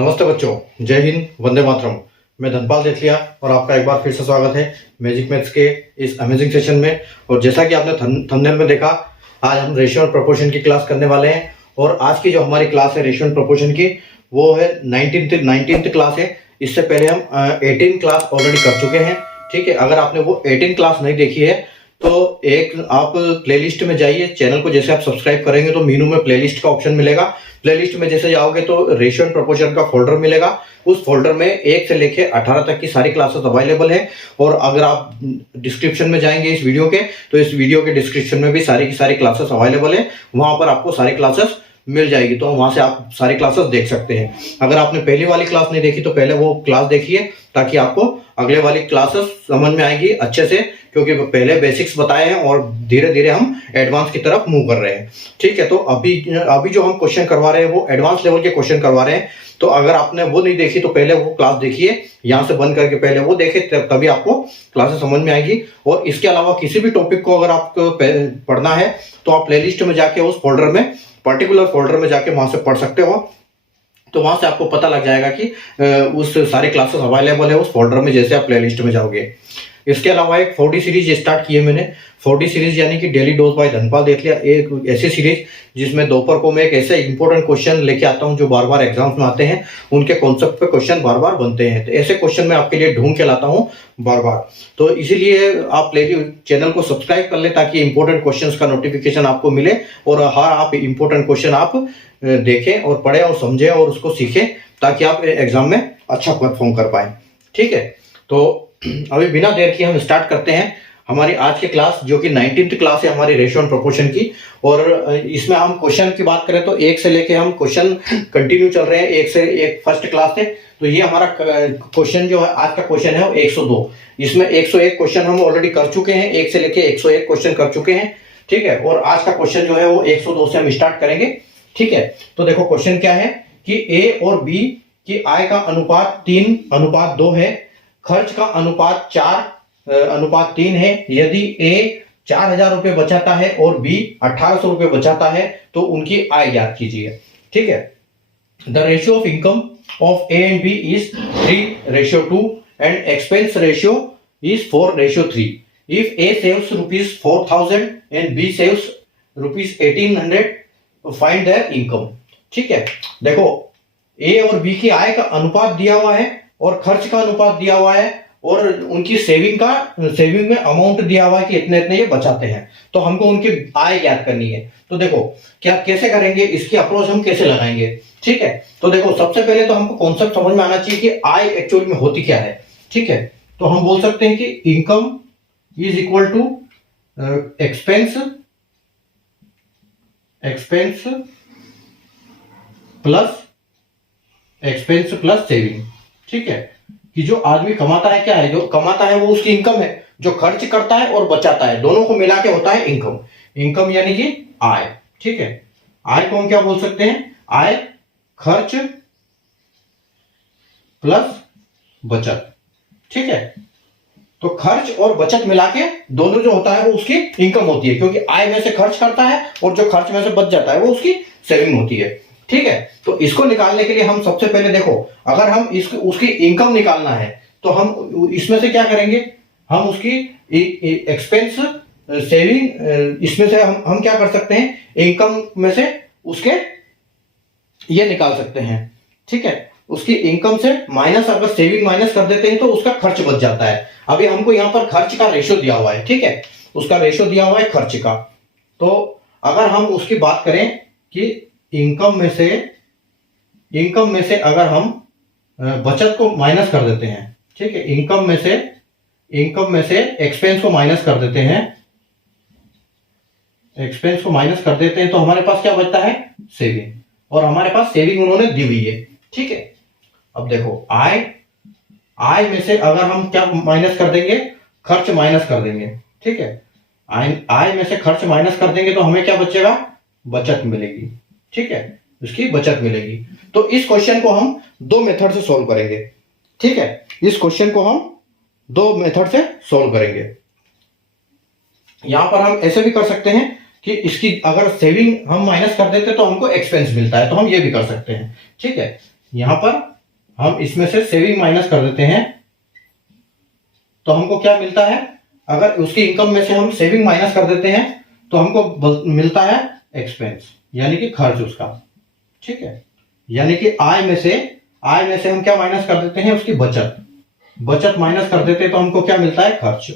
नमस्ते बच्चों, जय हिंद, वंदे मातरम। मैं धनपाल देथलिया और आपका एक बार फिर से स्वागत है मैजिक मैथ्स के इस अमेजिंग सेशन में। और जैसा कि आपने थंबनेल में देखा, आज हम रेशियो और प्रोपोर्शन की क्लास करने वाले हैं। और आज की जो हमारी क्लास है रेशियो और प्रोपोर्शन की, वो है 19th क्लास है। इससे पहले हम 18 क्लास ऑलरेडी कर चुके हैं। ठीक है, अगर आपने वो 18 क्लास नहीं देखी है तो एक आप प्लेलिस्ट में जाइए। चैनल को जैसे आप सब्सक्राइब करेंगे तो मेनू में प्लेलिस्ट का ऑप्शन मिलेगा। प्लेलिस्ट में जैसे जाओगे तो रेशियो एंड प्रोपोर्शन का फोल्डर मिलेगा। उस फोल्डर में 1 से लेके 18 तक की सारी क्लासेस अवेलेबल है। और अगर आप डिस्क्रिप्शन में जाएंगे इस वीडियो के, तो इस वीडियो के डिस्क्रिप्शन में भी सारी की सारी क्लासेस अवेलेबल है। वहां पर आपको सारी क्लासेस मिल जाएगी, तो वहां से आप सारी क्लासेस देख सकते हैं। अगर आपने पहली वाली क्लास नहीं देखी तो पहले वो क्लास देखिए, ताकि आपको अगले वाली क्लासेस समझ में आएगी अच्छे से, क्योंकि पहले बेसिक्स बताए हैं और धीरे धीरे हम एडवांस की तरफ मूव कर रहे हैं। ठीक है, तो अभी जो हम क्वेश्चन करवा रहे हैं वो एडवांस लेवल के क्वेश्चन करवा रहे हैं। तो अगर आपने वो नहीं देखी तो पहले वो क्लास देखिए, यहाँ से बंद करके पहले वो देखे, तभी आपको क्लासेस समझ में आएगी। और इसके अलावा किसी भी टॉपिक को अगर आपको पढ़ना है तो आप प्लेलिस्ट में जाके उस फोल्डर में, पर्टिकुलर फोल्डर में जाके वहां से पढ़ सकते हो। तो वहां से आपको पता लग जाएगा कि उस सारे क्लासेस अवेलेबल है उस फोल्डर में, जैसे आप प्लेलिस्ट में जाओगे। इसके अलावा एक 4D सीरीज स्टार्ट की है मैंने। 4D सीरीज यानी कि डेली डोज बाय धनपाल देथलिया, एक ऐसी सीरीज जिसमें दोपहर को मैं एक ऐसे इंपॉर्टेंट क्वेश्चन लेके आता हूं जो बार बार एग्जाम्स में आते हैं, उनके कॉन्सेप्ट पे क्वेश्चन बार बार बनते हैं। तो ऐसे क्वेश्चन मैं आपके लिए ढूंढ के लाता हूं बार बार। तो इसीलिए आप चैनल को सब्सक्राइब कर ले, ताकि इंपॉर्टेंट क्वेश्चन का नोटिफिकेशन आपको मिले और हर आप इंपॉर्टेंट क्वेश्चन आप देखें और पढ़ें और समझें और उसको सीखें, ताकि आप एग्जाम में अच्छा परफॉर्म कर पाए। ठीक है, तो अभी बिना देर के हम स्टार्ट करते हैं हमारी आज की क्लास, जो कि 19th क्लास है हमारी रेशियो एंड प्रोपोर्शन की। और इसमें हम क्वेश्चन की बात करें तो 1 से लेके हम क्वेश्चन कंटिन्यू चल रहे हैं। 1 से 1 फर्स्ट क्लास है। तो ये हमारा क्वेश्चन जो है, आज का क्वेश्चन है वो 102। इसमें 101 क्वेश्चन हम ऑलरेडी कर चुके हैं, 1 से लेके 101 क्वेश्न कर चुके हैं। ठीक है, और आज का क्वेश्चन जो है वो 102 से हम स्टार्ट करेंगे। ठीक है, तो देखो क्वेश्चन क्या है कि ए और बी की आय का अनुपात 3:2 है, खर्च का अनुपात 4:3 है। यदि ए 4,000 रुपए बचाता है और बी 1,800 रुपए बचाता है तो उनकी आय ज्ञात कीजिए। ठीक है, the ratio of income of A and B is 3:2 and expense ratio is 4:3। If A saves ₹4,000 and B saves ₹1,800, find their income. ठीक है, देखो ए और बी की आय का अनुपात दिया हुआ है और खर्च का अनुपात दिया हुआ है और उनकी सेविंग में अमाउंट दिया हुआ है कि इतने इतने ये बचाते हैं। तो हमको उनकी आय ज्ञात करनी है। तो देखो क्या कैसे करेंगे, इसकी अप्रोच हम कैसे लगाएंगे। ठीक है, तो देखो सबसे पहले तो हमको कॉन्सेप्ट समझ में आना चाहिए कि आय एक्चुअल में होती क्या है। ठीक है, तो हम बोल सकते हैं कि income is equal to expense plus saving. ठीक है, कि जो आदमी कमाता है, क्या है जो कमाता है वो उसकी इनकम है, जो खर्च करता है और बचाता है दोनों को मिला के होता है इनकम। इनकम यानी कि आय। ठीक है, आय को हम क्या बोल सकते हैं, आय खर्च प्लस बचत। ठीक है, तो खर्च और बचत मिला के दोनों जो होता है वो उसकी इनकम होती है, क्योंकि आय में से खर्च करता है और जो खर्च में से बच जाता है वो उसकी सेविंग होती है। ठीक है, तो इसको निकालने के लिए हम सबसे पहले देखो, अगर हम उसकी इनकम निकालना है तो हम इसमें से क्या करेंगे, हम उसकी एक्सपेंस सेविंग, इसमें से हम क्या कर सकते हैं, इनकम में से उसके ये निकाल सकते हैं। ठीक है, उसकी इनकम से माइनस, अगर सेविंग माइनस कर देते हैं तो उसका खर्च बच जाता है। अभी हमको यहां पर खर्च का रेशियो दिया हुआ है। ठीक है, उसका रेशियो दिया हुआ है खर्च का। तो अगर हम उसकी बात करें कि इनकम में से अगर हम बचत को माइनस कर देते हैं। ठीक है, इनकम में से एक्सपेंस को माइनस कर देते हैं, तो हमारे पास क्या बचता है, सेविंग। और हमारे पास सेविंग उन्होंने दी हुई है। ठीक है, अब देखो आय में से अगर हम क्या माइनस कर देंगे, खर्च माइनस कर देंगे। ठीक है, आय में से खर्च माइनस कर देंगे तो हमें क्या बचेगा, बचत मिलेगी। ठीक है, उसकी बचत मिलेगी। तो इस क्वेश्चन को हम 2 मेथड से सॉल्व करेंगे। ठीक है, इस क्वेश्चन को हम 2 मेथड से सॉल्व करेंगे। यहां पर हम ऐसे भी कर सकते हैं कि इसकी अगर सेविंग हम माइनस कर देते तो हमको एक्सपेंस मिलता है, तो हम ये भी कर सकते हैं। ठीक है, यहां पर हम इसमें से सेविंग माइनस कर देते हैं तो हमको क्या मिलता है, अगर उसकी इनकम में से हम सेविंग माइनस कर देते हैं तो हमको मिलता है एक्सपेंस, यानी कि खर्च उसका। ठीक है, यानी कि आय में से हम क्या माइनस कर देते हैं, उसकी बचत माइनस कर देते हैं तो हमको क्या मिलता है, खर्च।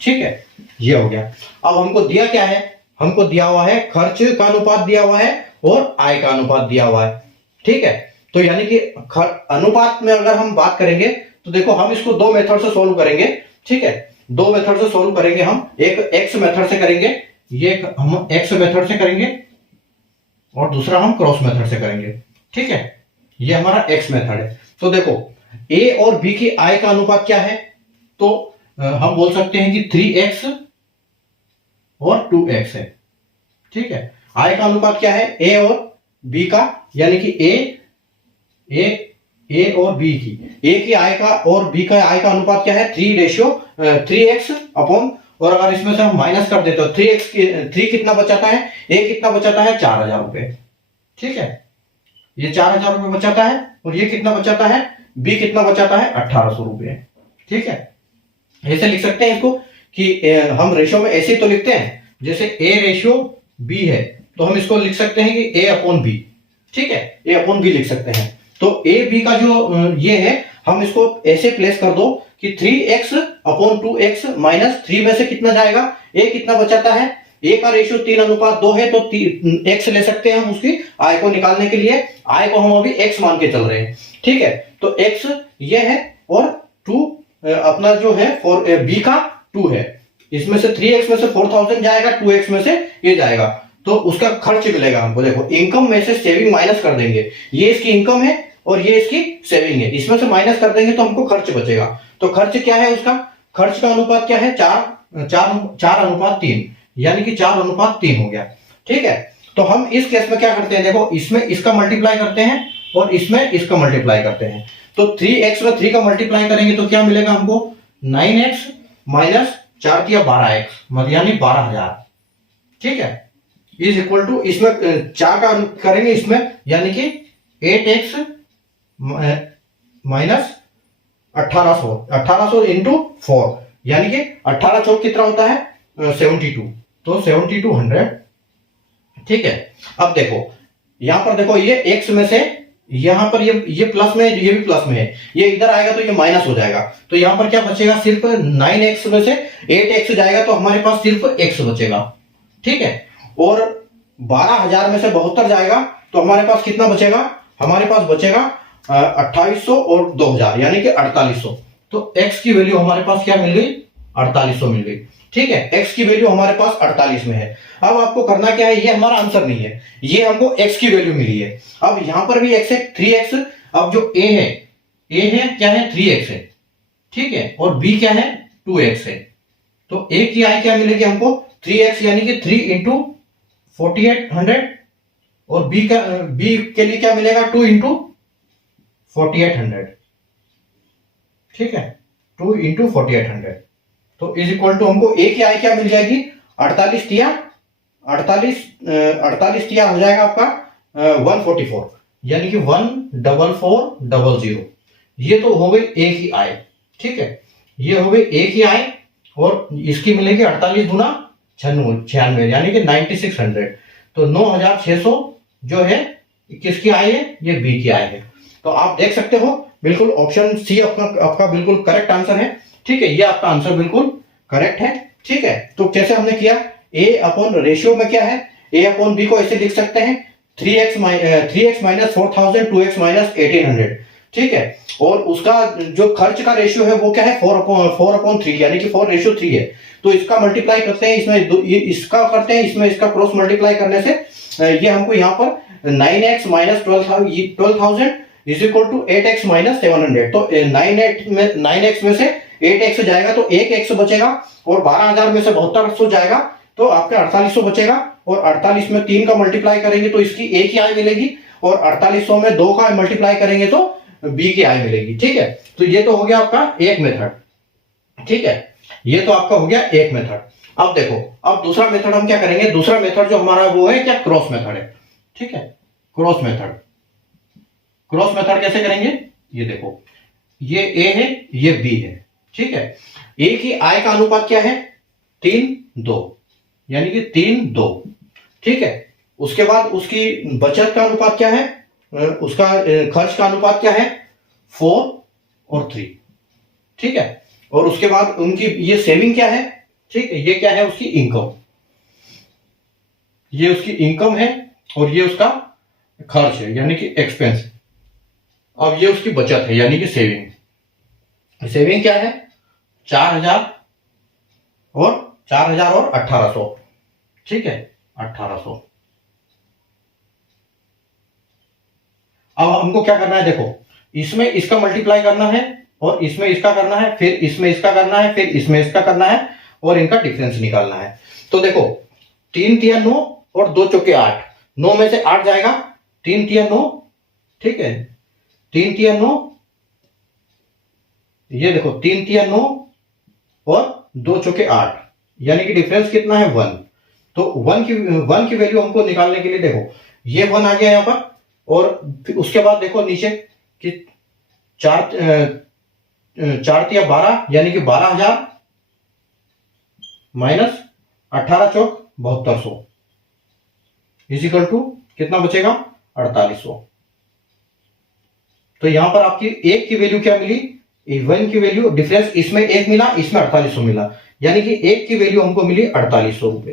ठीक है, ये हो गया। अब हमको दिया क्या है, हमको दिया हुआ है खर्च का अनुपात दिया हुआ है और आय का अनुपात दिया हुआ है। ठीक है, तो यानी कि अनुपात में अगर हम बात करेंगे तो देखो हम इसको दो मेथड से सोल्व करेंगे। ठीक है, दो मेथड से सोल्व करेंगे हम, एक एक्स मेथड से करेंगे, ये हम एक्स मेथड से करेंगे और दूसरा हम क्रॉस मेथड से करेंगे। ठीक है, ये हमारा एक्स मेथड है। तो देखो ए और बी की आय का अनुपात क्या है, तो हम बोल सकते हैं कि 3x और 2x है। ठीक है, आय का अनुपात क्या है, ए और बी का, यानी कि ए और बी की, ए की आय का और बी का आय का अनुपात क्या है, 3x अपॉन, और अगर इसमें से हम माइनस कर देते हो 3 कितना बचाता है, ए कितना बचाता है, 4000 रुपए। ठीक है, ये 4000 रुपए बचाता है और ये कितना बचाता है, बी कितना बचाता है, 1800 रुपए। ठीक है, ऐसे लिख सकते हैं इसको कि हम रेशियो में ऐसे तो लिखते हैं, जैसे ए रेशियो बी है तो हम इसको लिख सकते हैं कि ए अपॉन बी। ठीक है, ए अपॉन बी लिख सकते हैं। तो ए बी का जो ये है, हम इसको ऐसे प्लेस कर दो कि 3x अपॉन 2x माइनस 3 में से कितना जाएगा, ए कितना बचाता है, ए का रेशियो 3:2 है तो x ले सकते हैं हम उसकी आय को निकालने के लिए। आय को हम अभी x मान के चल रहे हैं। ठीक है, तो x ये है और 2 अपना जो है बी का 2 है, इसमें से 3x में से 4000 जाएगा, 2x में से ये जाएगा, तो उसका खर्च मिलेगा हमको। देखो इनकम में से सेविंग माइनस कर देंगे, ये इसकी इनकम है और ये इसकी सेविंग है, इसमें से माइनस कर देंगे तो हमको खर्च बचेगा। तो खर्च क्या है उसका, खर्च का अनुपात क्या है, 4:3, यानी कि 4:3 हो गया। ठीक है, तो हम इस केस में क्या करते हैं, देखो इसमें इसका मल्टीप्लाई करते हैं और इसमें इसका मल्टीप्लाई करते हैं। तो 3x में 3 का मल्टीप्लाई करेंगे तो क्या मिलेगा हमको, 9x माइनस 4 या 12x, यानी 12000। ठीक है, इज इक्वल टू, इसमें 4 का करेंगे इसमें, यानी कि 8x माइनस 1800 इंटू 4, यानी कि 18 चौक कितना होता है, 72, तो 7200। ठीक है, अब देखो यहां पर देखो ये x में से, यहां पर ये प्लस में है, ये भी प्लस में है, ये इधर आएगा तो ये माइनस हो जाएगा, तो यहां पर क्या बचेगा, सिर्फ 9x में से 8x जाएगा तो हमारे पास सिर्फ x बचेगा। ठीक है, और 12000 में से 72 जाएगा तो हमारे पास कितना बचेगा, हमारे पास बचेगा 2800 और 2000, यानी कि 4800। तो x की वैल्यू हमारे पास क्या मिल गई, 4800 मिल गई। ठीक है, x की वैल्यू हमारे पास 48 में है। अब आपको करना क्या है, ये हमारा आंसर नहीं है, ये हमको x की वैल्यू मिली है। अब यहां पर भी x है 3x, अब जो a है क्या है, 3x है। ठीक है, और b क्या है, 2x है। तो a की आय क्या मिलेगी हमको, 3x, यानी कि 3 इंटू 4800, और b के लिए क्या मिलेगा, 2 इंटू 4800। ठीक है, 2 इंटू 4800, तो इज इक्वल टू हमको ए की आय क्या मिल जाएगी, 48 तिया हो जाएगा आपका 144, यानी कि 14400। ये तो हो गई ए की आय। ठीक है, ये हो गई ए की आय और इसकी मिलेगी 48 गुना 96, यानी कि 9600। तो 9600 जो है किसकी आय है, ये बी की आय है। तो आप देख सकते हो बिल्कुल ऑप्शन सी आपका बिल्कुल करेक्ट आंसर है। ठीक है, ये आपका आंसर बिल्कुल करेक्ट है। ठीक है, तो कैसे हमने किया, a अपॉन रेशियो में क्या है, a अपॉन बी को ऐसे लिख सकते हैं 3x माइनस 4000, 2x माइनस 1800। ठीक है, और उसका जो खर्च का रेशियो है वो क्या है, 4/3, यानी कि 4:3 है। तो इसका मल्टीप्लाई करते हैं, इसमें इसका करते हैं, इसमें इसका क्रॉस मल्टीप्लाई करने से ये हमको यहाँ पर 9x minus 12,000 is equal to 8x minus 700। तो 9x में से 8x जाएगा तो 1x बचेगा, और 12000 में से 7200 जाएगा तो आपका 4800 बचेगा, और 48 में 3 का मल्टीप्लाई करेंगे तो इसकी a की आय मिलेगी, और 4800 में 2 का मल्टीप्लाई करेंगे तो b की आय मिलेगी। ठीक है, तो ये तो हो गया आपका एक मेथड। ठीक है, ये तो आपका हो गया एक मेथड। अब देखो, अब दूसरा मेथड हम क्या करेंगे, दूसरा मेथड जो हमारा वो है क्या, क्रॉस मेथड है। ठीक है, क्रॉस मेथड। क्रॉस मेथड कैसे करेंगे, ये देखो, ये ए है, ये बी है, ठीक है। ए की आई का अनुपात क्या है, 3:2, यानी कि 3:2, ठीक है। उसके बाद उसकी बचत का अनुपात क्या है, उसका खर्च का अनुपात क्या है, 4:3, ठीक है। और उसके बाद उनकी ये सेविंग क्या है, ठीक है, ये क्या है, उसकी इनकम, ये उसकी इनकम है और ये उसका खर्च है यानी कि एक्सपेंस। अब ये उसकी बचत है यानी कि सेविंग। सेविंग क्या है, 4,000 और 1800, ठीक है, 1800। अब हमको क्या करना है, देखो, इसमें इसका मल्टीप्लाई करना है और इसमें इसका करना है, फिर इसमें इसका करना है, फिर इसमें इसका करना है और इनका डिफरेंस निकालना है। तो देखो, 3 × 9 और 2 × 8, 9 में से 8 जाएगा, 3 × 9, ठीक है, 3 × 9, ये देखो 3 × 9 और 2 × 8, यानी कि डिफरेंस कितना है, 1। तो 1 की वैल्यू हमको निकालने के लिए देखो, ये 1 आ गया यहां पर, और फिर उसके बाद देखो नीचे कि 4 × 12, यानी कि 12,000 माइनस 18 चौक 7200 इजिकल टू कितना बचेगा, 4800। तो यहां पर आपकी एक की वैल्यू क्या मिली, 1 की वैल्यू, डिफरेंस इसमें 1 मिला, इसमें 4800 मिला, यानी कि एक की वैल्यू हमको मिली 4800 रुपए।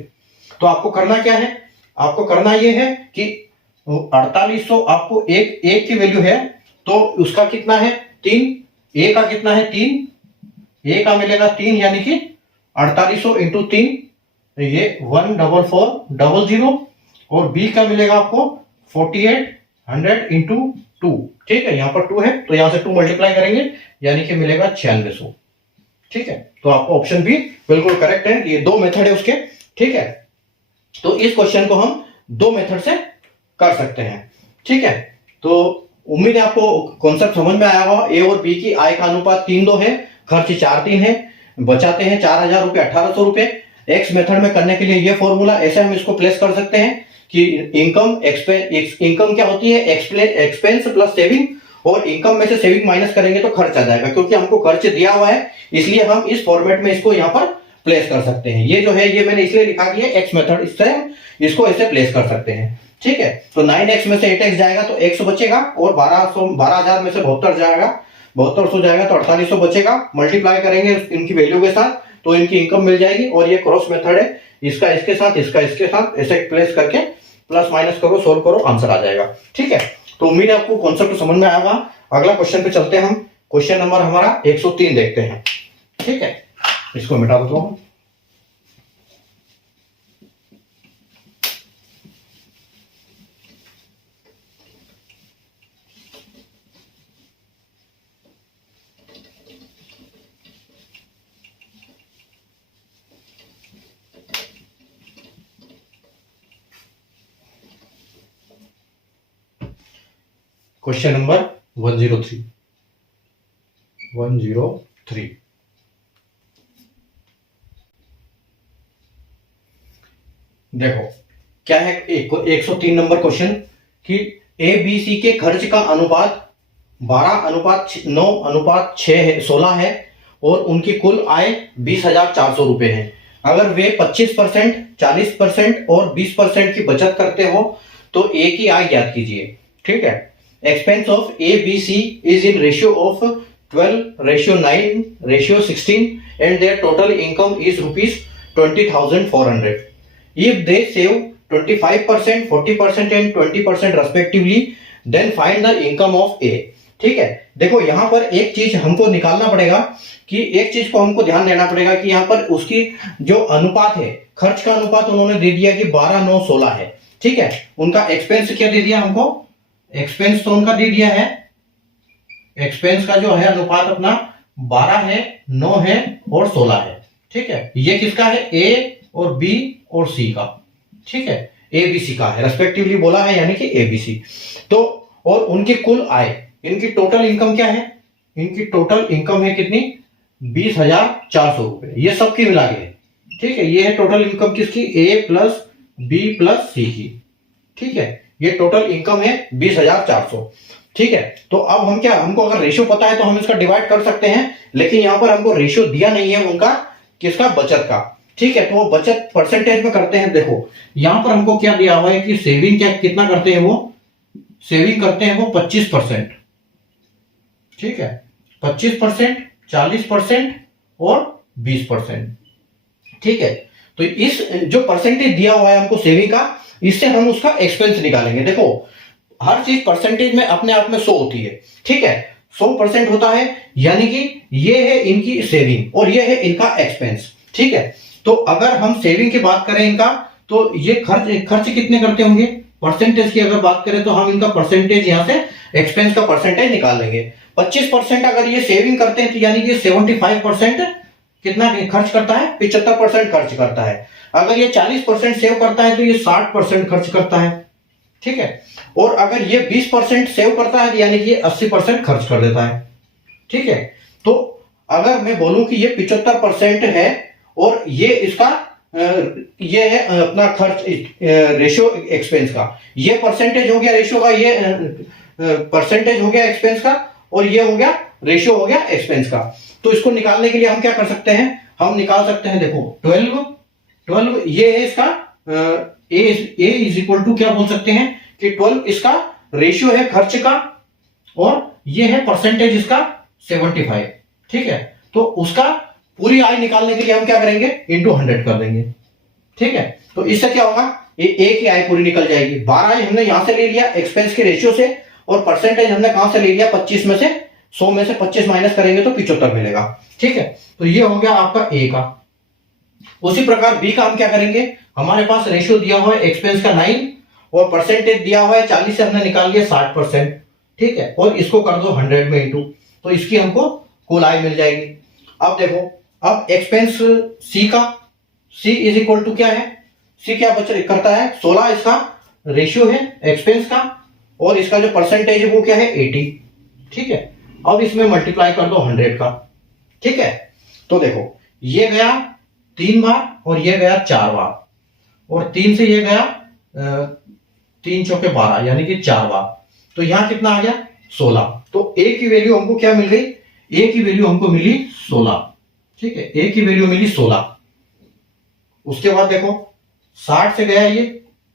तो आपको करना क्या है, आपको करना यह है कि 4800 आपको एक की वैल्यू है, तो उसका कितना है, 3, ए का कितना है, 3, ए का मिलेगा 3, यानी कि 4800 इंटू 3, ये 14400, और बी का मिलेगा आपको 4800 इंटू 2, ठीक है, यहां पर 2 है तो यहां से 2 मल्टीप्लाई करेंगे, यानी कि मिलेगा 9600, ठीक है। तो आपको ऑप्शन बी बिल्कुल करेक्ट है, ये 2 मेथड है उसके, ठीक है। तो इस क्वेश्चन को हम 2 मेथड से कर सकते हैं, ठीक है। तो उम्मीद है आपको कॉन्सेप्ट समझ में आया होगा। ए और बी की आय का अनुपात 3:2 है, खर्च 4:3 है, बचाते हैं 4,000 रुपए, 1800 रुपए। एक्स मेथड में करने के लिए ये फॉर्मूला, ऐसे हम इसको प्लेस कर सकते हैं कि इनकम क्या होती है, एक्सपेंस प्लस सेविंग, और इनकम में से सेविंग माइनस करेंगे तो खर्च आ जाएगा, क्योंकि हमको खर्च दिया हुआ है, इसलिए हम इस फॉर्मेट में इसको यहाँ पर प्लेस कर सकते हैं। ये जो है ये मैंने इसलिए लिखा कि एक्स मेथड, इससे इसको ऐसे प्लेस कर सकते हैं, ठीक है। तो 9x में से 8x जाएगा तो x बचेगा, और 12,000 में से 72 जाएगा, 7200 जाएगा तो 4800 बचेगा। मल्टीप्लाई करेंगे इनकी वैल्यू के साथ तो इनकी इनकम मिल जाएगी, और ये क्रॉस मेथड है, इसका इसके साथ, इसका इसके साथ, ऐसे प्लेस करके प्लस माइनस करो, सोल्व करो, आंसर आ जाएगा, ठीक है। तो उम्मीद है आपको कॉन्सेप्ट समझ में आया होगा। अगला क्वेश्चन पे चलते हैं हम, क्वेश्चन नंबर हमारा 103 देखते हैं, ठीक है। इसको मिटा देता हूं। Question number 103। देखो क्या है, 103 नंबर क्वेश्चन कि ए बी सी के खर्च का अनुपात 12:9:6 है और उनकी कुल आय 20,400 रुपए है। अगर वे 25%, 40% और 20% की बचत करते हो तो ए की आय ज्ञात कीजिए, ठीक है। Expense of A B C is in ratio of 12:9:16 and their total income is ₹20,400. If they save 25%, 40% and 20% respectively, then find the income of A. ठीक है, देखो यहां पर एक चीज हमको निकालना पड़ेगा कि एक चीज को हमको ध्यान देना पड़ेगा कि यहां पर उसकी जो अनुपात है, खर्च का अनुपात उन्होंने दे दिया कि 12:9:16 है, ठीक है। उनका एक्सपेंस क्या दे दिया हमको, एक्सपेंस तो उनका दे दिया है, एक्सपेंस का जो है अनुपात अपना 12 है, 9 है और 16 है, ठीक है। ये किसका है, ए और बी और सी का, ठीक है, ए बी सी का है रेस्पेक्टिवली बोला है, यानी कि ए बी सी। तो और उनकी कुल आय, इनकी टोटल इनकम क्या है, इनकी टोटल इनकम है कितनी, 20,400 रुपए, ये सबकी मिला के, ठीक है। ये है टोटल इनकम किसकी, ए प्लस बी प्लस सी की, ठीक है। ये टोटल इनकम है 20,400। ठीक है। तो अब हम क्या, हमको अगर रेशियो पता है तो हम इसका डिवाइड कर सकते हैं, लेकिन यहाँ पर हमको रेशियो दिया नहीं है उनका, किसका, बचत का। ठीक है, तो वो बचत परसेंटेज में करते हैं। देखो यहाँ पर हमको क्या दिया हुआ है कि सेविंग क्या कितना करते हैं, वो सेविंग करते हैं वो 25%। ठीक है, 25%, 40% और 20%। ठीक है, तो इस जो परसेंटेज दिया हुआ है हमको सेविंग का, इससे हम उसका एक्सपेंस निकालेंगे। देखो हर चीज परसेंटेज में अपने आप में 100 होती है। ठीक है, 100% होता है, यानी कि ये है इनकी सेविंग और ये है इनका एक्सपेंस। ठीक है, तो अगर हम सेविंग की बात करें इनका, तो ये खर्च कितने करते होंगे, परसेंटेज की अगर बात करें तो हम इनका परसेंटेज यहां से एक्सपेंस का परसेंटेज निकाल लेंगे। 25% अगर ये सेविंग करते हैं तो यानी कि 75% कितना खर्च करता है, 75% खर्च करता है। अगर ये 40% सेव करता है तो ये 60% खर्च करता है। ठीक है, और अगर ये 20% सेव करता है यानी कि ये 80% खर्च कर देता है। ठीक है, तो अगर मैं बोलूं कि ये 75% है और ये इसका ये है अपना खर्च, रेशियो एक्सपेंस का, ये परसेंटेज हो गया रेशियो का, ये परसेंटेज हो गया एक्सपेंस का, और ये हो गया रेशियो हो गया एक्सपेंस का। तो इसको निकालने के लिए हम क्या कर सकते हैं, हम निकाल सकते हैं, देखो 12 ये है इसका ए इज इक्वल टू क्या बोल सकते हैं कि 12 इसका रेशियो है खर्च का, और ये है परसेंटेज इसका 75। ठीक है, तो उसका पूरी आय निकालने के लिए हम क्या करेंगे, इंटू 100 कर देंगे। ठीक है, तो इससे क्या होगा, ये ए की आय पूरी निकल जाएगी। 12 हमने यहां से ले लिया एक्सपेंस के रेशियो से, और परसेंटेज हमने कहां से ले लिया, 25 में से 100 में से 25 माइनस करेंगे तो 75 मिलेगा। ठीक है, तो ये हो गया आपका ए का। उसी प्रकार बी का हम क्या करेंगे, हमारे पास रेशियो दिया हुआ है एक्सपेंस का 9 और परसेंटेज दिया हुआ है 40 से हमने निकाल लिया 60%। ठीक है, और इसको कर दो 100 में इंटू, तो इसकी हमको कुल आय मिल जाएगी। अब देखो, अब एक्सपेंस सी का, सी इज इक्वल टू क्या है, सी क्या बचत करता है, 16 इसका रेशियो है एक्सपेंस का, और इसका जो परसेंटेज है वो क्या है 80। ठीक है, अब इसमें मल्टीप्लाई कर दो 100 का। ठीक है, तो देखो ये गया 3 बार और ये गया 4 बार, और 3 से ये गया 3 चौके 12 यानी कि 4 बार, तो यहां कितना आ गया 16। तो ए की वैल्यू हमको क्या मिल गई, ए की वैल्यू हमको मिली 16। ठीक है, ए की वैल्यू मिली 16। उसके बाद देखो 60 से गया ये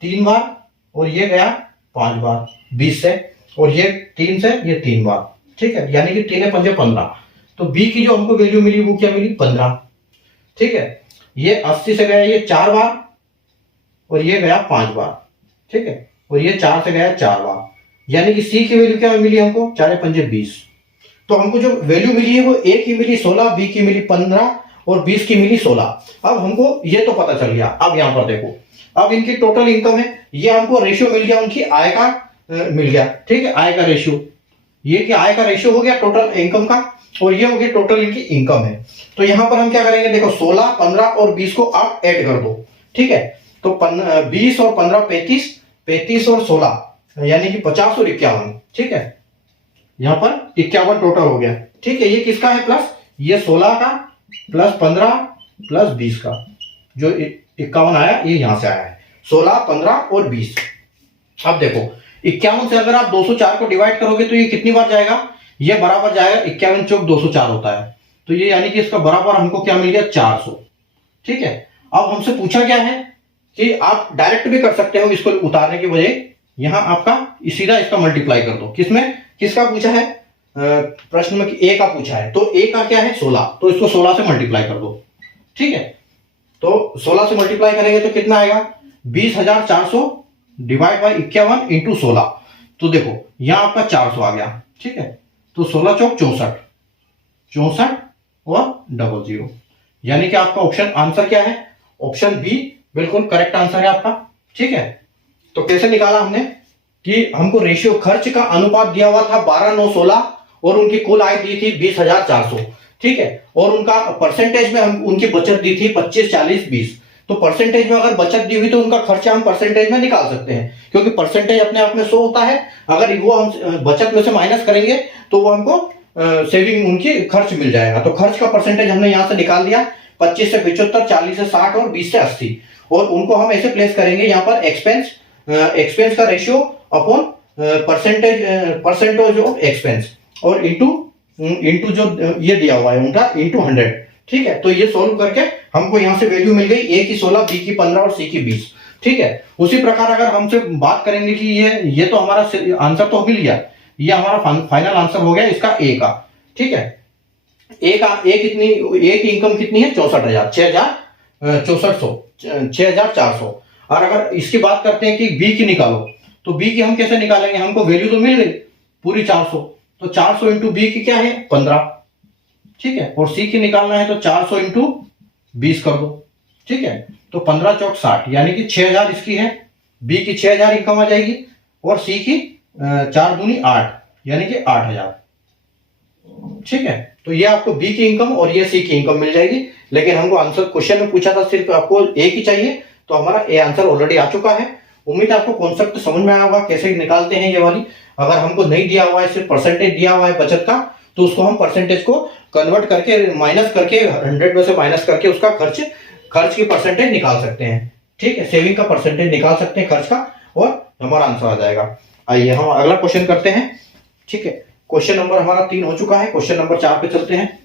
3 बार और ये गया 5 बार 20 से, और ये 3 से ये 3 बार। ठीक है, यानी कि 3 5 15। तो बी की जो हमको वैल्यू मिली वो क्या मिली 15। ठीक है, ये 80 से गया ये 4 बार और ये गया 5 बार। ठीक है, और ये 4 से गया 4 बार, यानी कि सी की वैल्यू क्या मिली हमको 4 5 20। तो हमको जो वैल्यू मिली है वो ए की मिली 16, बी की मिली 15 और 20 की मिली 16। अब हमको ये तो पता चल गया। अब यहां पर देखो, अब इनकी टोटल इनकम है, ये हमको रेशियो मिल गया उनकी आय का, मिल गया। ठीक है, आय का रेशियो, ये कि आय का रेशियो हो गया टोटल इनकम का, और ये हो गया टोटल इनकी इनकम है। तो यहां पर हम क्या करेंगे, देखो 16, 15 और 20 को आप ऐड कर दो। ठीक है, तो 20 और 15 35, 35 और 16 यानी कि 50 और 51। ठीक है, यहां पर 51 टोटल हो गया। ठीक है, ये किसका है प्लस, ये 16 का प्लस 15 प्लस 20 का, जो 51 आया ये यहां से आया है, 16, 15 और 20। अब देखो 51 से अगर आप 204 को डिवाइड करोगे तो ये कितनी बार जाएगा, ये बराबर जाएगा 51 चौक 204 होता है, तो ये यानी कि इसका बराबर हमको क्या मिल गया 400। ठीक है, अब हमसे पूछा क्या है कि आप डायरेक्ट भी कर सकते हो इसको उतारने की बजाय, यहां आपका सीधा इसका मल्टीप्लाई कर दो। किसमें, किसका पूछा है, प्रश्न में ए का पूछा है, तो ए का क्या है 16, तो इसको 16 से मल्टीप्लाई कर दो। ठीक है, तो 16 से मल्टीप्लाई करेंगे तो कितना आएगा 20,400 डिवाइड बाई 51 इंटू 16। तो देखो यहां आपका 400 आ गया। ठीक है, तो 16 चौक 64, 64 और 00, यानी कि आपका ऑप्शन आंसर क्या है, ऑप्शन बी बिल्कुल करेक्ट आंसर है आपका। ठीक है, तो कैसे निकाला हमने कि हमको रेशियो खर्च का अनुपात दिया हुआ था 12, 9, 16 और उनकी कुल आय दी थी 20,400। ठीक है, और उनका परसेंटेज में हम उनकी बचत दी थी 25, 40, 20। तो परसेंटेज में अगर बचत दी हुई तो उनका खर्चा हम परसेंटेज में निकाल सकते हैं, क्योंकि परसेंटेज अपने आप में 100 होता है। अगर वो हम बचत में से माइनस करेंगे तो वो हमको सेविंग उनकी खर्च मिल जाएगा। तो खर्च का परसेंटेज हमने यहां से निकाल दिया, 25 से 75, 40 से 60 और 20 से 80। और उनको हम ऐसे प्लेस करेंगे यहाँ पर एक्सपेंस का ratio upon percentage of expense और इंटू जो ये दिया हुआ है उनका इंटू 100। ठीक है, तो ये सोल्व करके हमको यहाँ से वैल्यू मिल गई, ए की 16, बी की 15 और सी की 20। ठीक है, उसी प्रकार अगर हमसे बात करेंगे कि ये तो हमारा आंसर तो मिल गया, ये हमारा फाइनल आंसर हो गया इसका ए का। ठीक है, ए कितनी, ए की इनकम कितनी है 64,000, 6,400। और अगर इसकी बात करते हैं कि बी की निकालो, तो बी की हम कैसे निकालेंगे, हमको वैल्यू तो मिल गई पूरी 400, तो 400 इंटू बी की क्या है 15। ठीक है, और सी की निकालना है तो 400 इंटू 20 कर दो। ठीक है, तो 15 चौक 60, यानी कि 6,000 इसकी है, बी की 6,000 इनकम आ जाएगी और सी की 4 दूनी 8, यानी कि 8,000। ठीक है, तो ये आपको बी की इनकम और ये सी की इनकम मिल जाएगी। लेकिन हमको आंसर क्वेश्चन में पूछा था सिर्फ आपको ए की चाहिए, तो हमारा ए आंसर ऑलरेडी आ चुका है। उम्मीद है आपको कॉन्सेप्ट समझ में आया होगा कैसे निकालते हैं ये वाली। अगर हमको नहीं दिया हुआ है, सिर्फ परसेंटेज दिया हुआ है बचत का, तो उसको हम परसेंटेज को कन्वर्ट करके माइनस करके 100 में से माइनस करके उसका खर्च की परसेंटेज निकाल सकते हैं। ठीक है, सेविंग का परसेंटेज निकाल सकते हैं खर्च का, और हमारा आंसर आ जाएगा। आइए हम अगला क्वेश्चन करते हैं। ठीक है, क्वेश्चन नंबर हमारा 3 हो चुका है, क्वेश्चन नंबर 4 पे चलते हैं।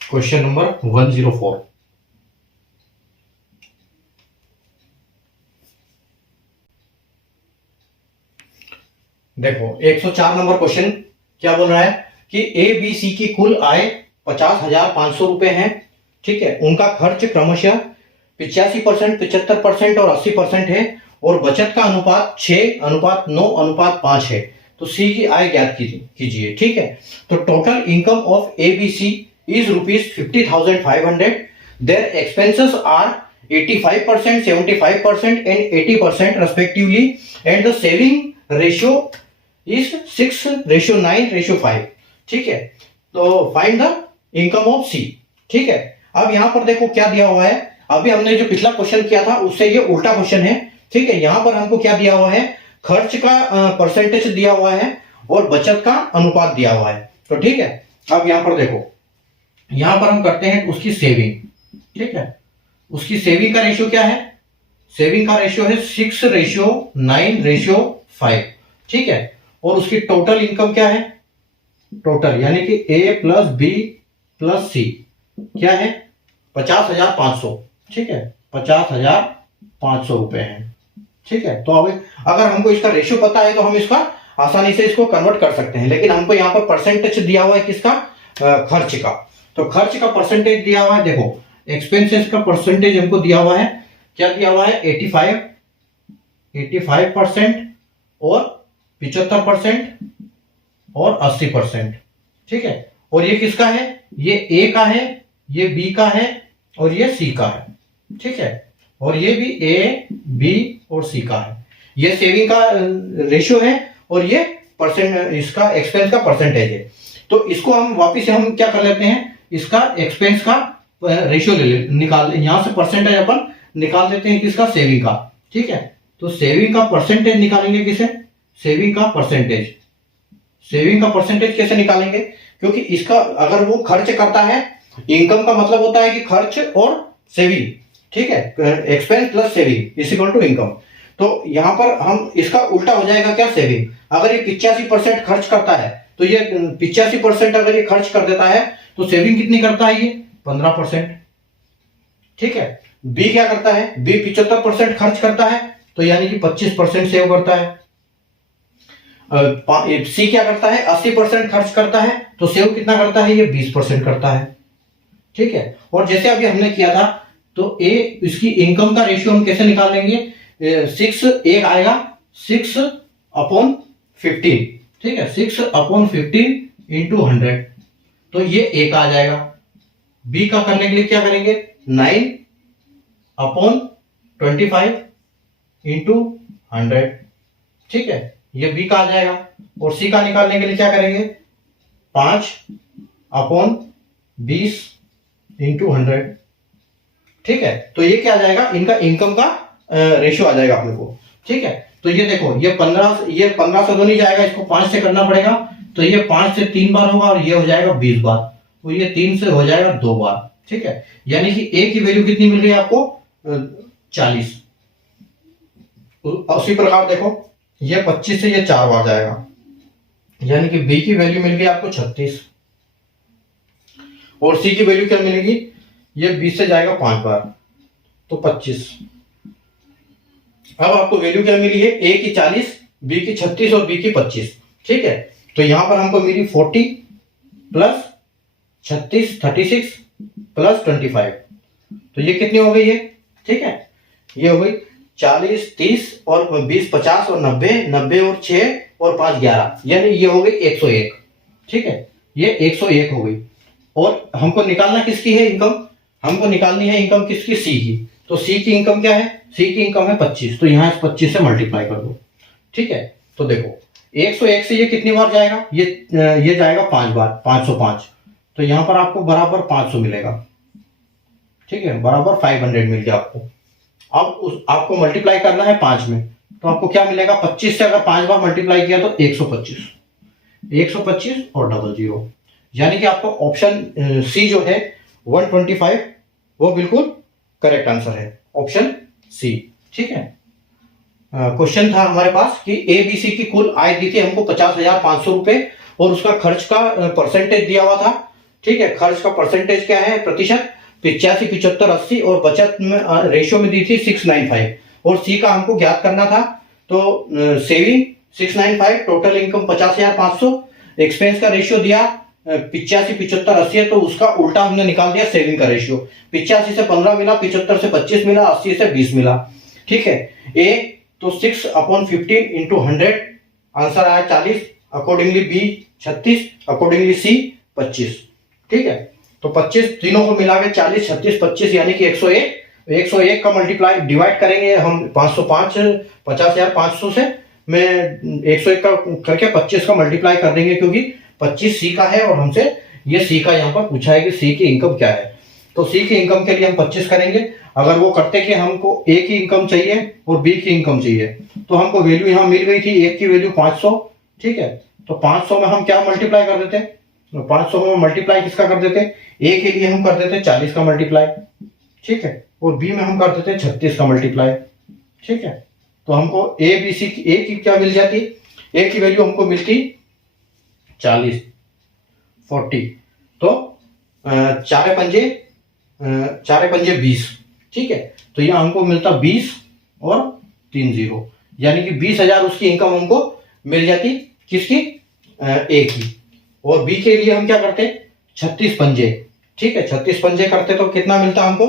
Question number 104। देखो 104 नंबर क्वेश्चन क्या बोल रहा है कि ए बी सी की कुल आय 50,500 रुपए है। ठीक है, उनका खर्च क्रमशः 85%, 75% और 80% है, और बचत का अनुपात 6:9:5 है। तो सी की आय ज्ञात कीजिए। ठीक है, तो total income of A B C is rupees 50,500. Their expenses are 85%, 75% and 80% respectively, and the saving ratio is 6:9:5. ठीक है, तो फाइंड द इनकम ऑफ सी। ठीक है, अब यहां पर देखो क्या दिया हुआ है, अभी हमने जो पिछला क्वेश्चन किया था उससे ये उल्टा क्वेश्चन है। ठीक है, यहां पर हमको क्या दिया हुआ है, खर्च का परसेंटेज दिया हुआ है और बचत का अनुपात दिया हुआ है। तो ठीक है, अब यहां पर देखो, यहां पर हम करते हैं उसकी सेविंग। ठीक है, उसकी सेविंग का रेशियो क्या है, सेविंग का रेशियो है 6:9:5। ठीक है, और उसकी टोटल इनकम क्या है, टोटल यानी कि ए प्लस बी प्लस सी क्या है 50,500। ठीक है, 50,500 रुपए है। ठीक है, तो अब अगर हमको इसका रेशियो पता है तो हम इसका आसानी से इसको कन्वर्ट कर सकते हैं, लेकिन हमको यहाँ पर परसेंटेज दिया हुआ है किसका, खर्च का। तो खर्च का परसेंटेज दिया हुआ है, देखो एक्सपेंसेस का परसेंटेज हमको दिया हुआ है, क्या दिया हुआ है 85% और 75% और 80%। ठीक है, और ये किसका है, ये ए का है, ये बी का है और ये सी का है। ठीक है, और ये भी ए बी और सी का है। ये सेविंग का रेशियो है और ये इसका एक्सपेंस का परसेंटेज है। तो इसको हम वापिस से हम क्या कर लेते हैं, इसका एक्सपेंस का रेशियो निकाल, यहां से परसेंटेज अपन निकाल देते हैं किसका, सेविंग का। ठीक है, तो सेविंग का परसेंटेज निकालेंगे किसे, सेविंग का परसेंटेज। सेविंग का परसेंटेज कैसे निकालेंगे, क्योंकि इसका अगर वो खर्च करता है, इनकम का मतलब होता है कि खर्च और सेविंग। ठीक है, expense plus saving is equal to income. तो यहां पर हम इसका उल्टा हो जाएगा क्या, सेविंग। अगर ये 85% खर्च करता है तो ये 85% अगर ये खर्च कर देता है तो सेविंग कितनी करता है, ये 15%। ठीक है, बी क्या करता है, बी 75% खर्च करता है तो यानी कि 25% सेव करता है। सी क्या करता है, 80% खर्च करता है तो सेव कितना करता है, ये 20% करता है। ठीक है, और जैसे अभी हमने किया था, तो ए इसकी इनकम का रेशियो हम कैसे निकाल लेंगे, 6 एक आएगा 6/15। ठीक है, 6/15 इंटू 100, तो ये एक आ जाएगा। बी का करने के लिए क्या करेंगे, 9/25 इंटू 100। ठीक है, ये बी का आ जाएगा। और सी का निकालने के लिए क्या करेंगे, 5/20 इंटू 100। ठीक है, तो ये क्या आ जाएगा, इनका इनकम का रेशियो आ जाएगा अपने को। ठीक है, तो ये देखो ये 15 से तो नहीं जाएगा, इसको 5 से करना पड़ेगा। तो ये 5 से 3 बार होगा और ये हो जाएगा 20 बार, तो ये 3 से हो जाएगा 2 बार। ठीक है, यानी कि ए की वैल्यू कितनी मिल गई आपको, 40। उसी प्रकार देखो ये 25 से ये 4 बार जाएगा, यानी कि बी की वैल्यू मिल गई आपको 36। और सी की वैल्यू क्या मिलेगी, ये 20 से जाएगा 5 बार तो 25। अब आपको वैल्यू क्या मिली है, ए की 40, बी की 36 और बी की 25। ठीक है, तो यहां पर हमको मिली 40 प्लस 36 36 प्लस 25, तो ये कितनी हो गई है। ठीक है, ये हो गई 40 30 और 20 50 और 90 90 और 6 और 5 11, यानी ये हो गई 101। ठीक है, ये 101 हो गई। और हमको निकालना किसकी है इनकम, हमको निकालनी है इनकम किसकी, सी की। तो सी की इनकम क्या है, सी की इनकम है 25, तो यहां 25 से मल्टीप्लाई कर दो। ठीक है, तो देखो 101 से ये कितनी बार जाएगा, ये जाएगा 5 बार, 505। तो यहां पर आपको बराबर 500 मिलेगा। ठीक है, बराबर 500 मिल गया आपको। अब आपको मल्टीप्लाई करना है 5 में, तो आपको क्या मिलेगा, 25 से अगर 5 बार मल्टीप्लाई किया तो 125 125 और 00, यानी कि आपका ऑप्शन सी जो है 125 वो बिल्कुल करेक्ट आंसर है, ऑप्शन सी। ठीक है, क्वेश्चन था हमारे पास कि ए बी सी की कुल आय दी थी हमको 50,500 रुपए और उसका खर्च का परसेंटेज दिया हुआ था। ठीक है, खर्च का परसेंटेज क्या है, प्रतिशत 85 75 80 और बचत में रेशियो में दी थी 695 और सी का हमको ज्ञात करना था। तो सेविंग 695, टोटल इनकम 50,500, एक्सपेंस का रेशियो दिया 85 75 80 है, तो उसका उल्टा हमने निकाल दिया सेविंग का रेशियो। 85 से 15 मिला, 75 से 25 मिला, 80 से 20 मिला। ठीक है, ए तो 6/15 इंटू 100, आंसर आया 40, अकॉर्डिंगली बी 36, अकॉर्डिंगली सी 25। ठीक है, तो 25 तीनों को मिला के 40 36 25 यानी कि 101। 101 का मल्टीप्लाई डिवाइड करेंगे हम 505 50,500 से, मैं 101 का करके 25 का मल्टीप्लाई कर देंगे, क्योंकि 25 सी का है और हमसे ये सी का यहाँ पर पूछा है कि सी की इनकम क्या है। तो सी की इनकम के लिए हम 25 करेंगे। अगर वो करते कि हमको ए की इनकम चाहिए और बी की इनकम चाहिए, तो हमको वैल्यू यहाँ मिल गई थी, एक की वैल्यू 500। ठीक है, तो 500 में हम क्या मल्टीप्लाई कर देते, 500 में मल्टीप्लाई किसका कर देते, ए के लिए हम कर देते 40 का मल्टीप्लाई। ठीक है, और बी में हम कर देते 36 का मल्टीप्लाई। ठीक है, तो हमको ए बी सी की ए की क्या मिल जाती, ए की वैल्यू हमको मिलती 40 तो 4 पंजे 20। ठीक है, तो यहाँ हमको मिलता 20 और 30, यानी कि 20,000 उसकी इनकम हमको मिल जाती, किसकी, ए की। और बी के लिए हम क्या करते, 36 पंजे। ठीक है, 36 पंजे करते तो कितना मिलता हमको,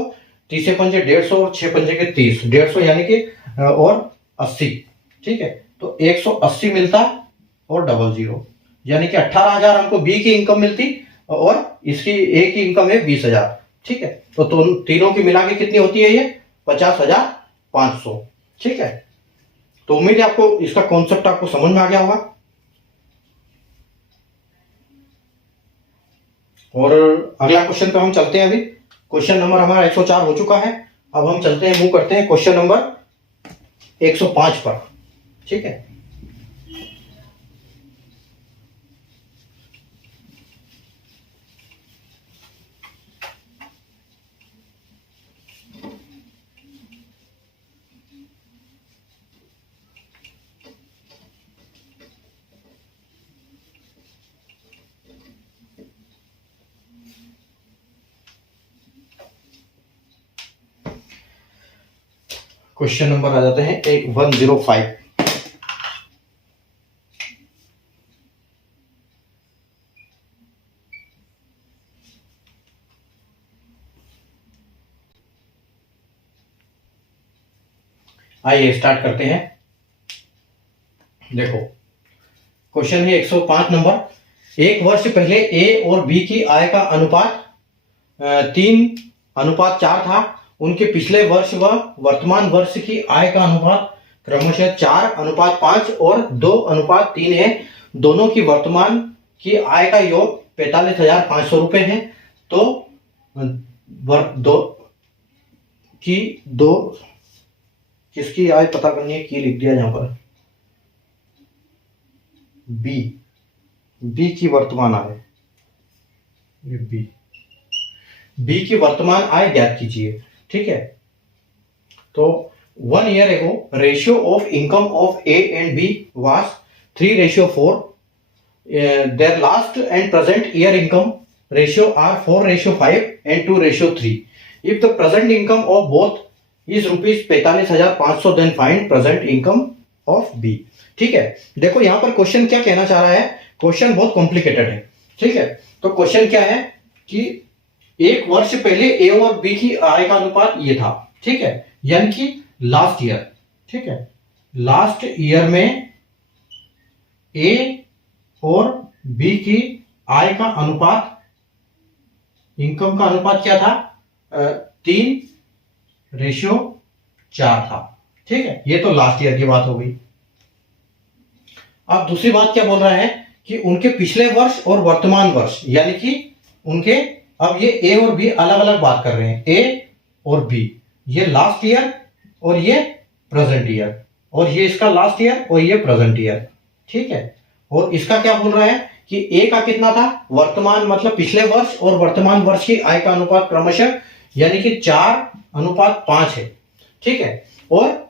30 पंजे 150 और 6 पंजे के 30, 150 यानी कि और 80। ठीक है, तो 180 मिलता और 00, यानी कि 18,000 हमको बी की इनकम मिलती और इसकी ए की इनकम है 20,000। ठीक है, तो तीनों की मिला के कितनी होती है, ये 50,500। ठीक है, तो उम्मीद है आपको इसका कॉन्सेप्ट आपको समझ में आ गया होगा। और अगला क्वेश्चन पे हम चलते हैं। अभी क्वेश्चन नंबर हमारा 104 हो चुका है। अब हम चलते हैं, मूव करते हैं क्वेश्चन नंबर 105 पर। ठीक है, क्वेश्चन नंबर आ जाते हैं 105। आइए स्टार्ट करते हैं। देखो क्वेश्चन है 105 नंबर। एक वर्ष पहले ए और बी की आय का अनुपात 3:4 था। उनके पिछले वर्ष व वर्तमान वर्ष की आय का अनुपात क्रमशः 4:5 और 2:3 है। दोनों की वर्तमान की आय का योग 45,500 रुपए है। तो दो किसकी आय पता करनी है, की लिख दिया यहां पर, बी की वर्तमान आय, ये बी की वर्तमान आय ज्ञात कीजिए। ठीक है, तो 1 year ago ratio of income of A and B was 3:4. Their last and present year income ratio are 4:5 and 2:3. If the present income of both is rupees 45,500, then find present income of B. ठीक है, देखो यहां पर question क्या कहना चाह रहा है, क्वेश्चन बहुत कॉम्प्लिकेटेड है। ठीक है, तो क्वेश्चन क्या है कि एक वर्ष पहले ए और बी की आय का अनुपात ये था। ठीक है, यानी कि लास्ट ईयर। ठीक है, लास्ट ईयर में ए और बी की आय का अनुपात, इनकम का अनुपात क्या था, 3:4 था। ठीक है, ये तो लास्ट ईयर की बात हो गई। अब दूसरी बात क्या बोल रहा है कि उनके पिछले वर्ष और वर्तमान वर्ष, यानी कि उनके, अब ये ए और बी अलग अलग बात कर रहे हैं, ए और बी, ये लास्ट ईयर और ये प्रेजेंट ईयर, और ये इसका लास्ट ईयर और ये प्रेजेंट ईयर। ठीक है, और इसका क्या बोल रहा है कि ए का कितना था, वर्तमान मतलब पिछले वर्ष और वर्तमान वर्ष की आय का अनुपात क्रमशः यानी कि 4:5 है। ठीक है, और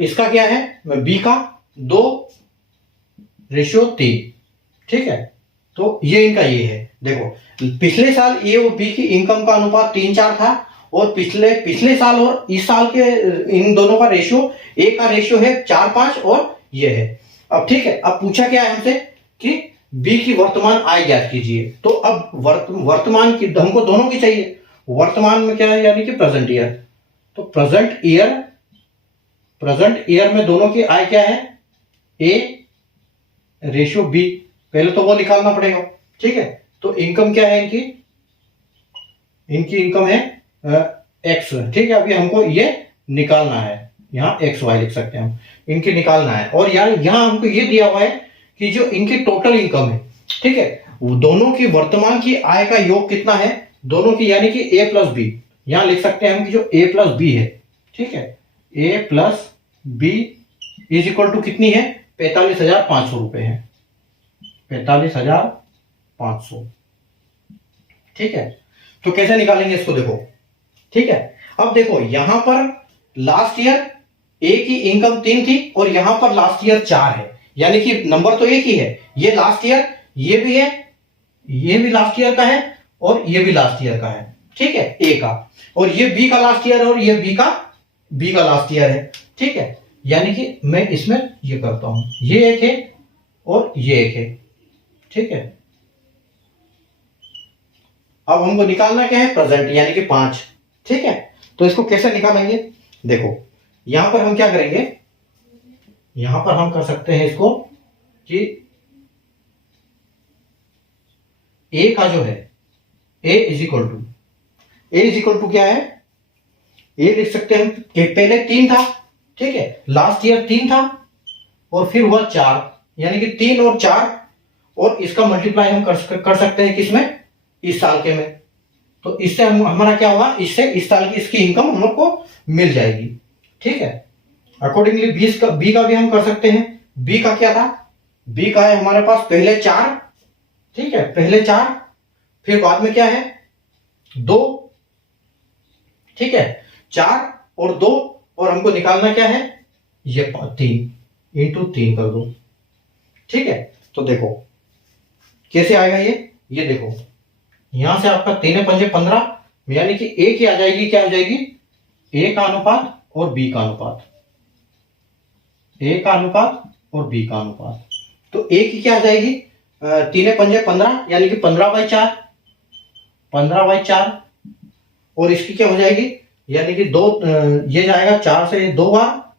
इसका क्या है, बी का 2:3। ठीक है, तो ये इनका ये है। देखो पिछले साल ए और बी की इनकम का अनुपात 3:4 था, और पिछले साल और इस साल के इन दोनों का रेशियो, ए का रेशियो है 4:5 और ये है। अब ठीक है, अब पूछा क्या है हमसे कि बी की वर्तमान आय ज्ञात कीजिए। तो अब वर्तमान की हमको दोनों की चाहिए, वर्तमान में क्या है यानी कि प्रेजेंट ईयर। तो प्रेजेंट ईयर में दोनों की आय क्या है, ए रेशियो बी, पहले तो वो निकालना पड़ेगा। ठीक है, तो इनकम क्या है इनकी इनकम है एक्स। ठीक है, अभी हमको ये निकालना है, यहाँ एक्स वाई लिख सकते हैं हम, इनकी निकालना है। और यार यहाँ हमको ये दिया हुआ है कि जो इनकी टोटल इनकम है, ठीक है, दोनों की वर्तमान की आय का योग कितना है, दोनों की, यानी कि ए प्लस बी, यहां लिख सकते हैं हम कि जो ए प्लस बी है, ठीक है, A plus B is equal to कितनी है, 45,500 रुपए है, 45,500। ठीक है, तो कैसे निकालेंगे इसको, देखो। ठीक है, अब देखो यहां पर लास्ट ईयर ए की इनकम 3 थी और यहां पर लास्ट ईयर 4 है, यानी कि नंबर तो एक ही है, ये लास्ट ईयर, ये भी है, ये भी लास्ट ईयर का है और ये भी लास्ट ईयर का है। ठीक है, ए का, और ये बी का लास्ट ईयर और ये बी का लास्ट ईयर है। ठीक है, यानी कि मैं इसमें ये करता हूं, ये एक है और ये एक है। ठीक है, अब हमको निकालना क्या है, प्रेजेंट, यानी कि 5। ठीक है, तो इसको कैसे निकालेंगे, देखो यहां पर हम क्या करेंगे, यहां पर हम कर सकते हैं इसको कि ए का जो है, ए इज इक्वल टू क्या है, ए लिख सकते हैं हम कि पहले 3 था, ठीक है, लास्ट ईयर 3 था और फिर हुआ 4, यानी कि 3 और 4, और इसका मल्टीप्लाई हम कर सकते हैं किसमें, इस साल के में। तो इससे हमारा क्या होगा, इससे इस साल की इसकी इनकम हम लोग को मिल जाएगी। ठीक है, अकॉर्डिंगली बी का भी हम कर सकते हैं। बी का क्या था, बी का है हमारे पास पहले 4, ठीक है, पहले 4, फिर बाद में क्या है 2, ठीक है, 4 और 2, और हमको निकालना क्या है, ये 3 इंटू 3 कर दो। ठीक है, तो देखो कैसे आएगा ये देखो, यहां से आपका 3 पंजे 15, यानी कि ए की आ जाएगी, क्या हो जाएगी, ए का अनुपात और बी का अनुपात, ए का अनुपात और बी का अनुपात। तो ए की क्या आ जाएगी, 3 पंजे 15, यानी कि 15/4, 15/4, और इसकी क्या हो जाएगी, यानी कि 2, ये जाएगा 4 से 2 बार,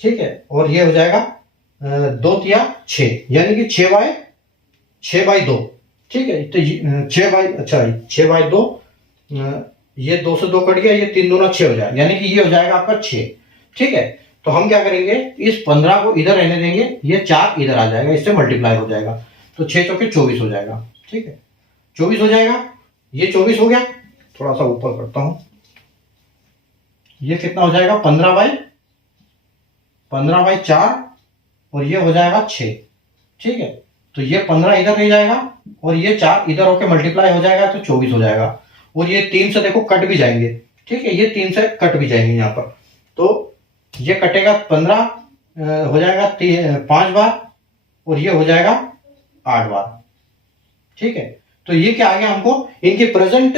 ठीक है, और ये हो जाएगा 2 या 6, यानी कि 6/2। ठीक है, तो 6/2, ये 2 से 2 कट गया, ये 3 दूना 6 हो जाएगा, यानी कि ये हो जाएगा आपका 6। ठीक है, तो हम क्या करेंगे, इस 15 को इधर रहने देंगे, ये 4 इधर आ जाएगा, इससे मल्टीप्लाई हो जाएगा, तो 6 चौके 24 हो जाएगा। ठीक है, 24 हो जाएगा, ये 24 हो गया, थोड़ा सा ऊपर करता हूं, ये कितना हो जाएगा 15/4 और ये हो जाएगा 6। ठीक है, तो ये 15 इधर रह जाएगा और ये 4 इधर होके मल्टीप्लाई हो जाएगा, तो 24 हो जाएगा। और ये 3 से देखो कट भी जाएंगे। ठीक है, ये 3 से कट भी जाएंगे यहाँ पर, तो ये कटेगा 15 हो जाएगा 5 बार और ये हो जाएगा 8 बार। ठीक है, तो ये क्या आ गया हमको, इनके प्रेजेंट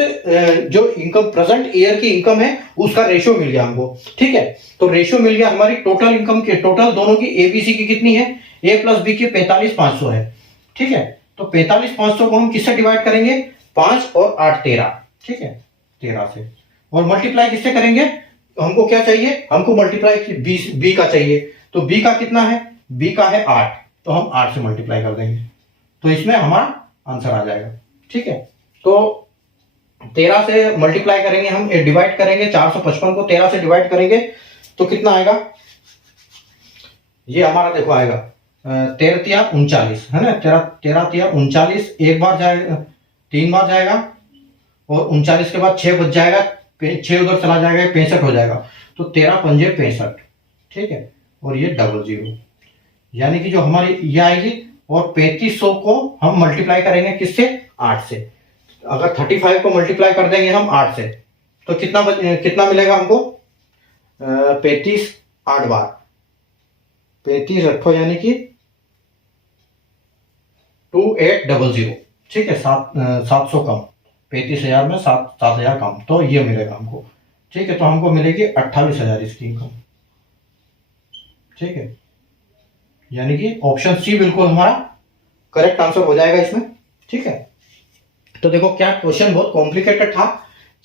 जो इनकम, प्रेजेंट ईयर की इनकम है उसका रेशियो मिल गया हमको। ठीक है, तो रेशियो मिल गया हमारी टोटल इनकम के, टोटल दोनों की एबीसी की कितनी है, ए प्लस बी की 45,500 है। ठीक है, तो 45,500 को हम किससे डिवाइड करेंगे, 5 और 8 13। ठीक है, 13 से, और मल्टीप्लाई किससे करेंगे, हमको क्या चाहिए, हमको मल्टीप्लाई बी का चाहिए, तो बी का कितना है, बी का है 8, तो हम 8 से मल्टीप्लाई कर देंगे, तो इसमें हमारा आंसर आ जाएगा। ठीक है, तो 13 से मल्टीप्लाई करेंगे हम, डिवाइड करेंगे 455 को 13 से डिवाइड करेंगे तो कितना आएगा, ये हमारा देखो आएगा 13 39 है ना, 13 39, एक बार जाएगा, 3 बार जाएगा और 39 के बाद 6 बच जाएगा, 6 उधर चला जाएगा, 65 हो जाएगा, तो 13 पंजे 65। ठीक है, और ये 00, यानी कि जो हमारी ये आएगी, और 3500 को हम मल्टीप्लाई करेंगे किससे, 8 से। अगर 35 को मल्टीप्लाई कर देंगे हम 8 से तो कितना मिलेगा हमको, 35 8 बार, 35 8 यानी कि 2800। ठीक है, 700 कम, 35,000 में 7,000 कम, तो ये मिलेगा हमको। ठीक है, तो हमको मिलेगी 28,000 इसकी इनकम। ठीक है, यानी कि ऑप्शन सी बिल्कुल हमारा करेक्ट आंसर हो जाएगा इसमें। ठीक है, तो देखो क्या क्वेश्चन बहुत कॉम्प्लिकेटेड था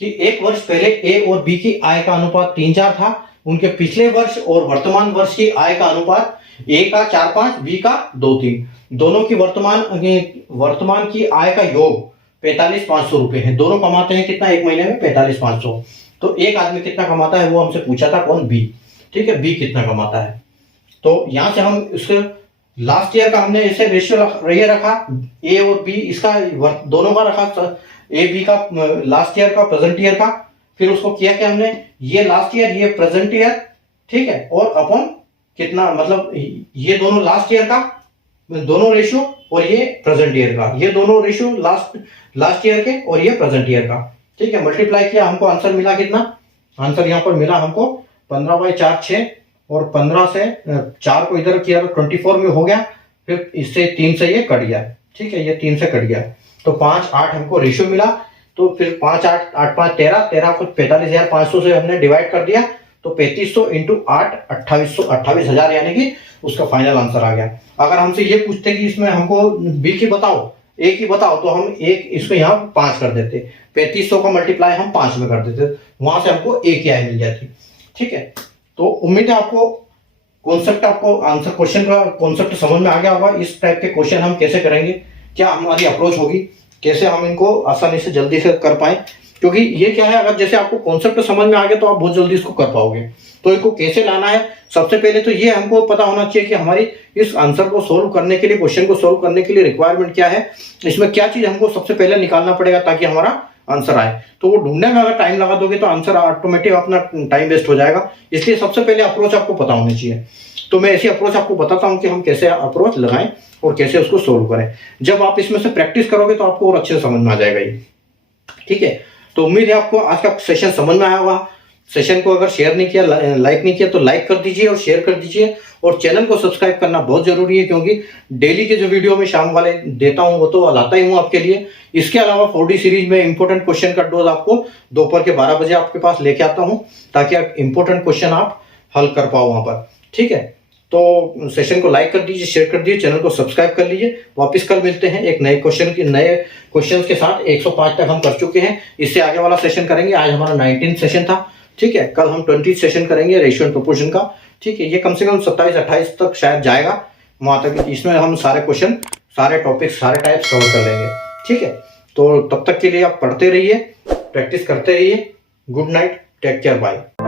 कि एक वर्ष पहले ए और बी की आय का अनुपात 3:4 था, उनके पिछले वर्ष और वर्तमान वर्ष की आय का अनुपात ए का 4:5, बी का 2:3, दोनों की वर्तमान की आय का योग 45,500 रुपए है। दोनों कमाते हैं कितना एक महीने में, 45,500। तो एक आदमी कितना कमाता है वो हमसे पूछा था, कौन, बी। ठीक है, बी कितना कमाता है, तो यहां से हम इसके लास्ट ईयर का हमने ऐसे रेशियो ये रखा, ए और बी इसका दोनों का रखा, ए बी का लास्ट ईयर का, प्रेजेंट ईयर का, फिर उसको किया कि हमने ये लास्ट ईयर ये प्रेजेंट ईयर। ठीक है, और अपन कितना, मतलब ये दोनों लास्ट ईयर का दोनों रेशियो और ये प्रेजेंट ईयर का, ये दोनों रेशियो लास्ट ईयर के और ये प्रेजेंट ईयर का। ठीक है, मल्टीप्लाई किया, हमको आंसर मिला कितना, आंसर यहाँ पर मिला हमको 15/4 6, और 15 से 4 को इधर किया तो 24 में हो गया, फिर इससे 3 से ये कट गया। ठीक है, ये 3 से कट गया, तो 5 8 हमको रेशियो मिला, तो फिर 5 8 8 5 13, 13 को 45,500 से हमने डिवाइड कर दिया, तो 3500 इंटू 8 28,000, यानी कि उसका फाइनल आंसर आ गया। अगर हमसे ये पूछते कि इसमें हमको बी की बताओ, ए की बताओ, तो हम एक इसको यहाँ 5 कर देते, 3500 का मल्टीप्लाई हम 5 में कर देते, वहां से हमको ए की आय मिल जाती। ठीक है, तो उम्मीद है आपको कॉन्सेप्ट, आपको आंसर क्वेश्चन का कॉन्सेप्ट समझ में आ गया होगा। इस टाइप के क्वेश्चन हम कैसे करेंगे, क्या हमारी अप्रोच होगी, कैसे हम इनको आसानी से जल्दी से कर पाए, क्योंकि ये क्या है, अगर जैसे आपको कॉन्सेप्ट समझ में आ गया तो आप बहुत जल्दी इसको कर पाओगे। तो इनको कैसे लाना है, सबसे पहले तो ये हमको पता होना चाहिए कि हमारी इस आंसर को सोल्व करने के लिए, क्वेश्चन को सोल्व करने के लिए रिक्वायरमेंट क्या है, इसमें क्या चीज हमको सबसे पहले निकालना पड़ेगा ताकि हमारा आंसर आए। तो वो ढूंढने में अगर टाइम लगा दोगे तो आंसर ऑटोमेटिक अपना टाइम वेस्ट हो जाएगा, इसलिए सबसे पहले अप्रोच आपको पता होनी चाहिए। तो मैं ऐसी अप्रोच आपको बताता हूं कि हम कैसे अप्रोच लगाएं और कैसे उसको सोल्व करें। जब आप इसमें से प्रैक्टिस करोगे तो आपको और अच्छे से समझ में आ जाएगा ये। ठीक है, तो उम्मीद है आपको आज का सेशन समझ में आया होगा। सेशन को अगर शेयर नहीं किया, लाइक नहीं किया तो लाइक कर दीजिए और शेयर कर दीजिए, और चैनल को सब्सक्राइब करना बहुत जरूरी है, क्योंकि डेली के जो वीडियो में शाम वाले देता हूं वो तो लाता ही हूं आपके लिए। इसके अलावा 4D सीरीज में इंपॉर्टेंट क्वेश्चन का डोज आपको दोपहर के 12 बजे आपके पास लेके आता हूं, ताकि आप इंपॉर्टेंट क्वेश्चन आप हल कर पाओ वहां पर। ठीक है, तो सेशन को लाइक कर दीजिए, शेयर कर दीजिए, चैनल को सब्सक्राइब कर लीजिए। वापस कल मिलते हैं एक नए क्वेश्चन के साथ। 105 तक हम कर चुके हैं, इससे आगे वाला सेशन करेंगे। आज हमारा 19 सेशन था। ठीक है, कल हम 20 सेशन करेंगे रेशियो एंड प्रोपोर्शन का। ठीक है, ये कम से कम 27-28 तक शायद जाएगा वहां तक, इसमें हम सारे क्वेश्चन, सारे टॉपिक्स, सारे टाइप्स कवर कर लेंगे। ठीक है, तो तब तक के लिए आप पढ़ते रहिए, प्रैक्टिस करते रहिए। Good night, take care, bye.